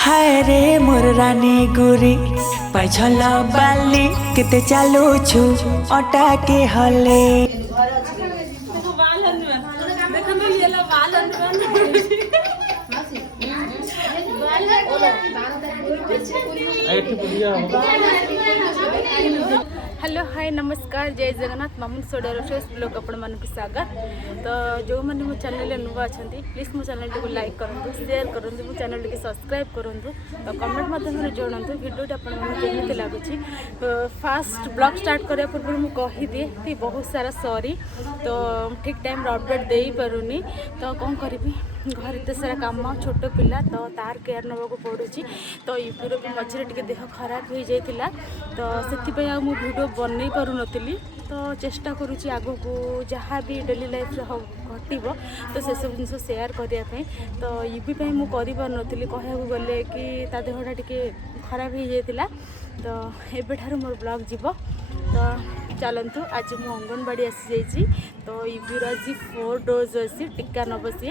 हाय रे मोर रानी गोरी पैछल बाली केते चालू छु अटा के हले देखो बाल हनुमान देखो तो ये लो बाल हनुमान हेलो हाय नमस्कार जय जगन्नाथ मामुन्स ओडिया फ्रेश ब्लॉग आपण मानक स्वागत। तो जो मैंने मो चैनल नुआ अच्छा प्लीज मो चैनल को लाइक करूँ शेयर करूँ मो चैनल को सब्सक्राइब करूँ तो कमेंट मध्यम जनातु भिडियोटा आपमती लगुच। फास्ट ब्लॉग स्टार्ट करने पूर्व मुझे कहीदिए कि बहुत सारा सॉरी तो ठीक टाइम अपडेट दे पारुनी तो कौन करी घर एत सारा कम छोट पिला तो तार केयर नवाक पड़ुची तो यूपीर भी मझे टे देह खराब हो जाता तो से मु भिडियो बनई पार नी तो चेष्टा करुँच आगू को जहाँ भी डेली लाइफ घटो तो से सब जिन सेयार करने तो यूपी मुझे कर कह गले कि ता देहटा टी खराब हो जाता तो एबेठार मोर ब्लॉग जीव तो चलतु आज मु अंगनवाड़ी आसी जाइए तो यूपीर आज 4 डोज अच्छी टीका नब सी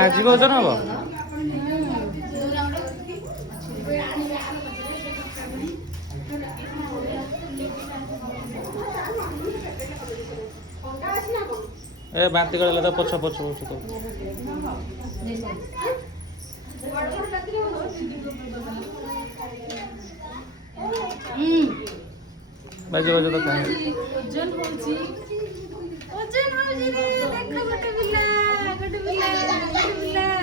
आज ओजन हम ए बांती गला तो पछ पछ पछ तो बाजे बाजे तो कहां ओजन होजी रे देखो गोटे बिल्ला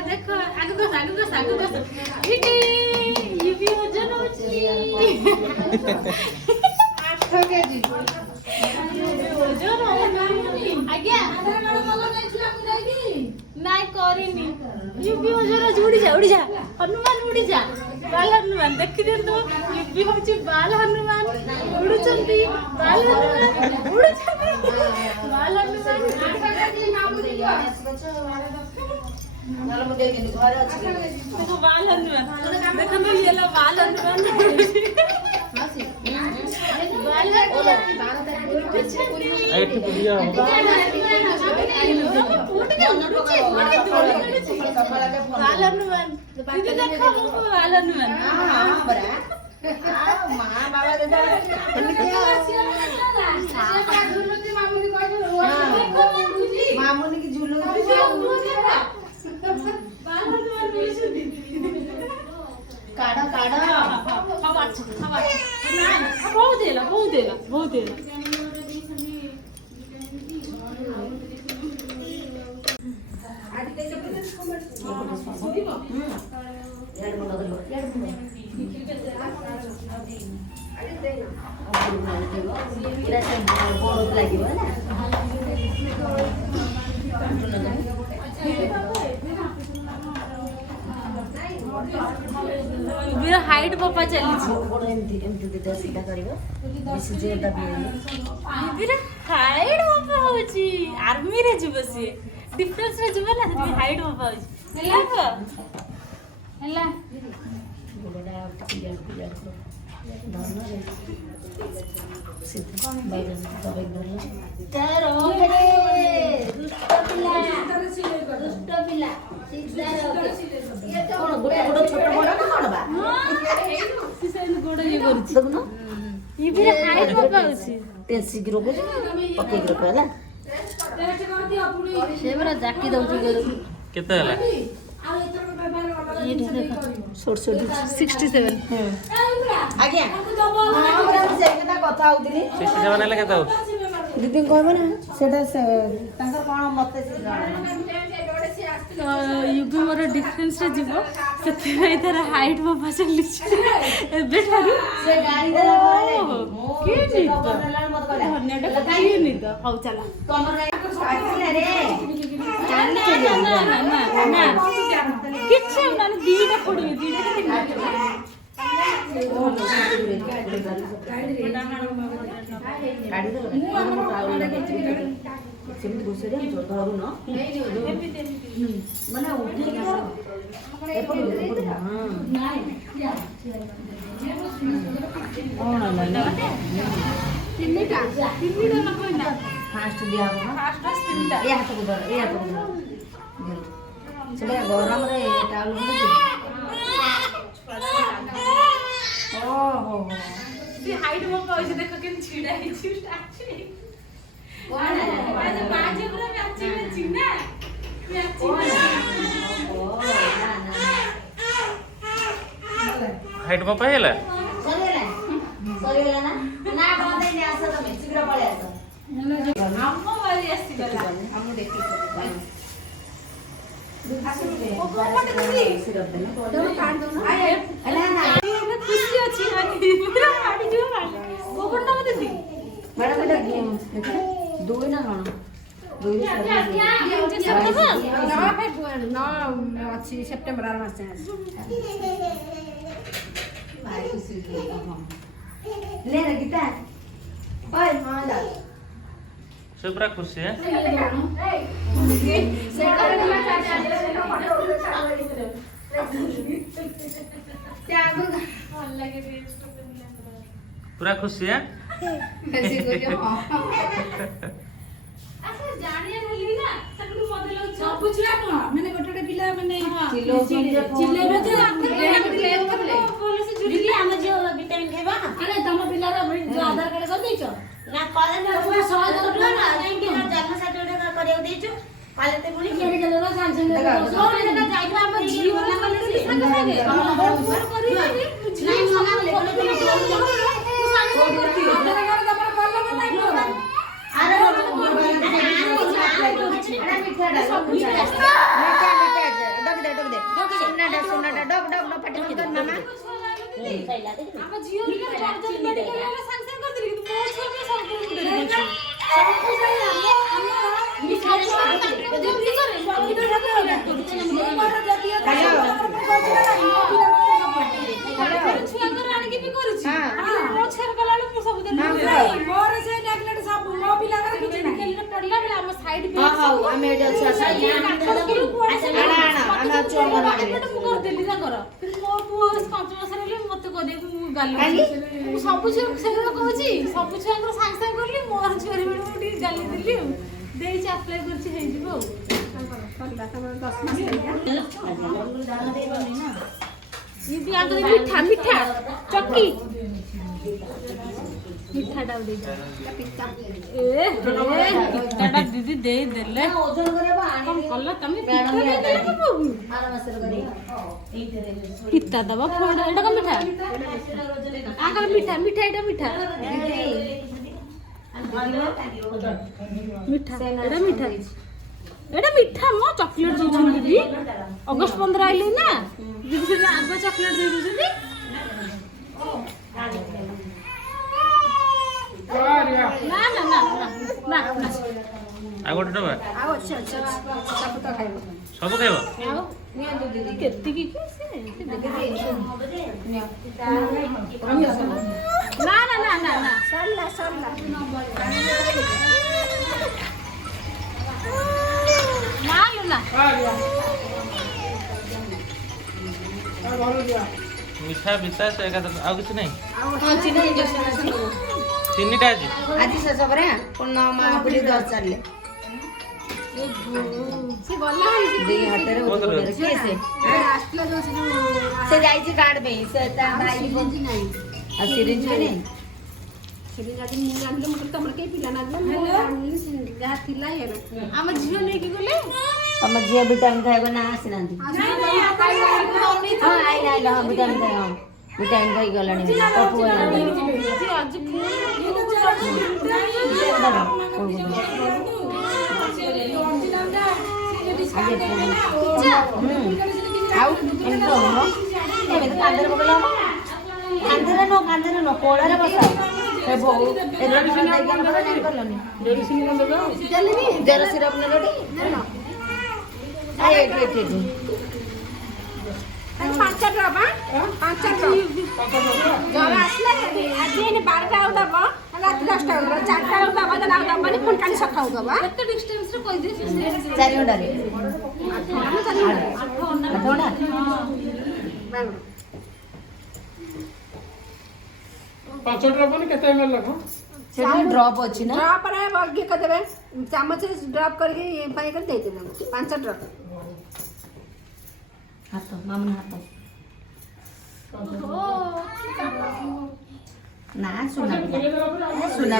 देखो आगु को इटी ये भी ओजन होजी 8 केजी ओजन आज्ञा आधार कार्ड कलर नहीं छुआ मुझे की नहीं करिनी ये भी ओजन उड़ी जा हनुमान उड़ी जा बाल हनुमान देखि दे तो ये भी होची बाल हनुमान उड़ुचंती बाल हनुमान उड़ुचंती बाल हनुमान चलो मुझे घर अछि देखो बाल हनुमान देखो तो ये लो बाल हनुमान बाल एठ पुलिया बाल हनुमान दीदी देखो मुको बाल हनुमान हां बरा मां बाबा दे मामुनी की झूलो बाल हनुमान काढ़ा ना बहुत देला मेरा हाइट पापा चली सीधा करियो बेसी जोरदा मेरा हाइट पापा होची आर्मी रे जीव सी डिफेंस रे जीव ना से हाइट पापा होची हला गोडा क्लियर धरना रे सीधा बाइजन दबाई धरला तार दुष्ट पिला सीधा ये कोन गोडा छोट बड़ा ना कोन बा सिसेन गोडा ये करछि देखनो ये भी हाइट पापा होची ते शीघ्र को पके ग्रो होला से बरा जाकी दउची केते हला ये देखो छोट छोट 67 आज्ञा हमरा से केटा कथा होउतली 67 हला केते हो दीदी कहबो ना सेटा तांकर कोन मते से जाने तो युग मोर डिफरेंस रे जीव सेते भाई तार हाइट पापा चली एबे ठारू से गाड़ी देला के नी तो धन्यवाद के नी तो हौ चला कमर रे ना କିଛି ମାନେ ଦିଟା ପଡିବେ ଦିଟା ସେମିତି ଘୋଷରେ ଧରୁନ ମାନେ ଉଠେଇକି ଧର ଏପଟୁ ତିନିଟା ଫାଷ୍ଟ ଦିଆହବ ନା ଏ ହାତକୁ ଧର ଏ ହାତକୁ ଧର ସେଟା ଗରମରେ ଟାଉଲ ଓହୋ ହାଇଟ୍ ମୋ କହିଛି ଦେଖ କେମିତି ଛିଡା ହେଇଛି ହାଇଟ୍ ମୋ ପାଇଁ ହେଲା ସରିଗଲା ନା ନା ବନ୍ଦେଇନି ଆସ ତମେ ଶୀଘ୍ର ପଳେଇ ଆସ ଆମ ବାରି ଆସିଗଲା ଆମ ଦେଖି ଖୁସି ଅଛି ଗୋବରଟା ମତେ ଦି ଦୁଇ ନା କଣ ଦୁଇ ଅଛି ସେପ୍ଟେମ୍ବର ଆର ମାସ ଗୀତା ସେ ପୁରା ଖୁସି ପୁରା ଖୁସି ସବୁ ଛୁଆ ନୁହଁ ମାନେ ଗୋଟେ ଗୋଟେ ପିଲା ମାନେ ଆମ ଝିଅ ଭିଟାମିନ ଖାଇବା ତମ ପିଲାର ଆଧାର କାର୍ଡ କରିଦେଇଛ ନା କଲେଜ ଜନ୍ମ ସାର୍ଟିଫିକେଟ କରିବାକୁ ଦେଇଛୁ କଲେଜ ପୁଣି ମେଡିକାଲର ସାଙ୍ଗେ ଯାଇଛୁ ଆମ ଝିଅ ଆମ ଝିଅ ଛୁଆଙ୍କର ଆଣିକି ବି କରୁଛି ମୋ ଛୁଆର କଲାବେଳେ ମୁଁ ସବୁଦିନ ମୋର ସେ ନେଗଲେଟ ସବୁ ମୋ ପିଲାଙ୍କର କିଛି ନାହିଁ ପଡିଲା ବେଳେ ଆମ ସାଇଡ ବି ଆମେ ଏଠି ଅଛୁ ମୁଁ କରିଦେଲି ତାଙ୍କର ମୋ ପୁଅ 5 ବର୍ଷର ହେଲେ ମତେ କରିବାକୁ ମୁଁ ଗାଲି ମୁଁ ସବୁ ଛୁଆ ସେଗୁଡା କହୁଛି ସବୁ ଛୁଆଙ୍କର ସାଙ୍ଗେ ସାଙ୍ଗେ କରିଲି ମୋର ଛୁଆରେ ବେଳେ ମୁଁ ଟିକେ ଗାଲି ଦେଲି ଆଉ ଦେଇଛି ଆପ୍ଲାଏ କରିଛି ହେଇଯିବ ଆଉ ମିଠା ମିଠା ଚକି ମିଠାଟା ପିଠାଟା ଦିଦି ଦେଇଦେଲେ କଣ କଲ ତମେ ପିତା ଦବ ଏଇଟା କଣ ମିଠା ଆଙ୍କର ମିଠା ମିଠା ଏଇଟା ମିଠା ମିଠା ଏଇଟା ମିଠା ଏଇଟା ମିଠା ମୋ ଚକୋଲେଟ ଦଉଛନ୍ତି ଦିଦି ଅଗଷ୍ଟ 15 ଆଇଲେ ନା ଦିଦି ସେଟା ଆଗୁଆ ଚକୋଲେଟ ଦେଇ ଦଉଛନ୍ତି ନା ନା ନା ନା ନା ଆଉ ଗୋଟେ ଡବା ଆଉ ଅଛି ଅଛି ସବୁ ତ ଖାଇବ ସବୁ ଖାଇବ ଆଉ ନିଅନ୍ତୁ ଦିଦି କେତିକି କି ସେ ନା ନା ନା ନା ନା ସରିଲା ସରିଲା ମାଲୁ ନା ମିଠା ବିତା ସେ ଏକାଥରେ ଆଉ କିଛି ନାହିଁ ତିନିଟା ଆଜି ଆଜି ଶେଷ ପରେ ପୁଣି 9 ମାସ ପୁରୀ 10 ଚାଲିଲେ ସେ ଗଲା ଦି ହାତରେ କିଏ ସେ ଯାଇଛି କାର୍ଡ ପାଇଁ ସେ ତା ଭାଇ ନାହିଁ ଆଉ ସିରିଞ୍ଜ ବି ନାହିଁ ଆମ ଝିଅ ନେଇକି ଗଲେ ତମ ଝିଅ ଭିଟାମିନ ଖାଇବ ନା ଆସିନାହାନ୍ତି ହଁ ଆଇଲା ଆଇଲା ହଁ ଭିଟାମିନ ଖାଇ ହଁ ଭିଟାମିନ ଖାଇ ଗଲାଣି ପପୁ ଆଉ ଏମିତି କାନ୍ଧରେ ପକେଇଲେ ହବ କାନ୍ଧରେ ନ କୋଳରେ ବସା ବୋଉ ଜାଣିପାରିଲନି ଜର ସିରପ ନେଲଟି ଏଠି ପାଞ୍ଚ ଡ୍ରପ ପାଞ୍ଚ ଡ୍ରପ ଜର ଆସିଲେ ଆଜି ଏଇନେ 12ଟା ବେଳକୁ ଦବ ରାତି 10ଟା ବେଳକୁ 4ଟା ବେଳକୁ ଦବ ଦେଲେ ଆଉ ଦବନି ପୁଣି କାଲି ସକାଳୁ ଦବ କେତେ ଡିଷ୍ଟାନ୍ସରେ କହିଦେଇ 4 ଘଣ୍ଟାରେ 8 ଘଣ୍ଟା ପାଞ୍ଚ ଡ୍ରପ କେତେ ml ଲେଖା ସେଟା ଡ୍ରପ ଅଛି ନା ଡ୍ରପ ରେ ବଗି କରିଦେବେ ଚାମଚ ଡ୍ରପ କରିକି ପାଇ କରି ଦେଇଦେବେ 5 ଡ୍ରପ ହାତ ମାମୁନ ହାତ ନା ସୁନା ସୁନା